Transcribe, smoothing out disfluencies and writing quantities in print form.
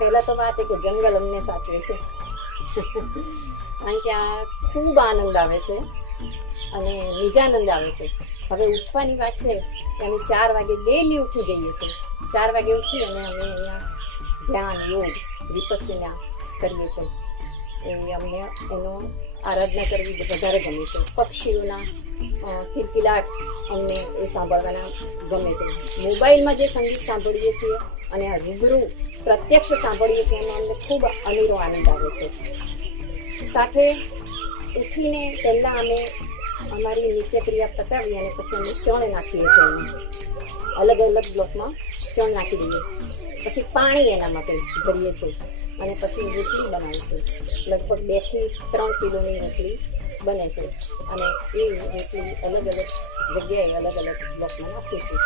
પહેલાં તો વાત એ કે જંગલ અમને સાચવે છે કારણ કે આ ખૂબ આનંદ આવે છે અને નિજાનંદ આવે છે. હવે ઉઠવાની વાત છે કે અમે 4 વાગે ડેલી ઉઠી જઈએ છીએ. 4 વાગે ઉઠી અને અમે અહીંયા ધ્યાન, યોગ, વિપસ્સના કરીએ છીએ. એ અમને એનો આરાધના કરવી વધારે ગમે છે. પક્ષીઓના કિલકિલાટ અમને એ સાંભળવાના ગમે છે. મોબાઈલમાં જે સંગીત સાંભળીએ છીએ અને રૂબરૂ પ્રત્યક્ષ સાંભળીએ છીએ એમાં અમને ખૂબ અનેરો આનંદ આવે છે. સાથે ઉઠીને પહેલાં અમે અમારી નિત્યક્રિયા પતાવી અને પછી અમે ચણ નાખીએ છીએ એમાં. અલગ અલગ બ્લોકમાં ચણ નાખી દઈએ. પછી પાણી એના માટે ભરીએ છીએ અને પછી રોટલી બનાવીશું. લગભગ 2 થી 3 કિલોની રોટલી બને છે અને એ રોટલી અલગ અલગ જગ્યાએ અલગ અલગ બ્લોકમાં નાખીશું.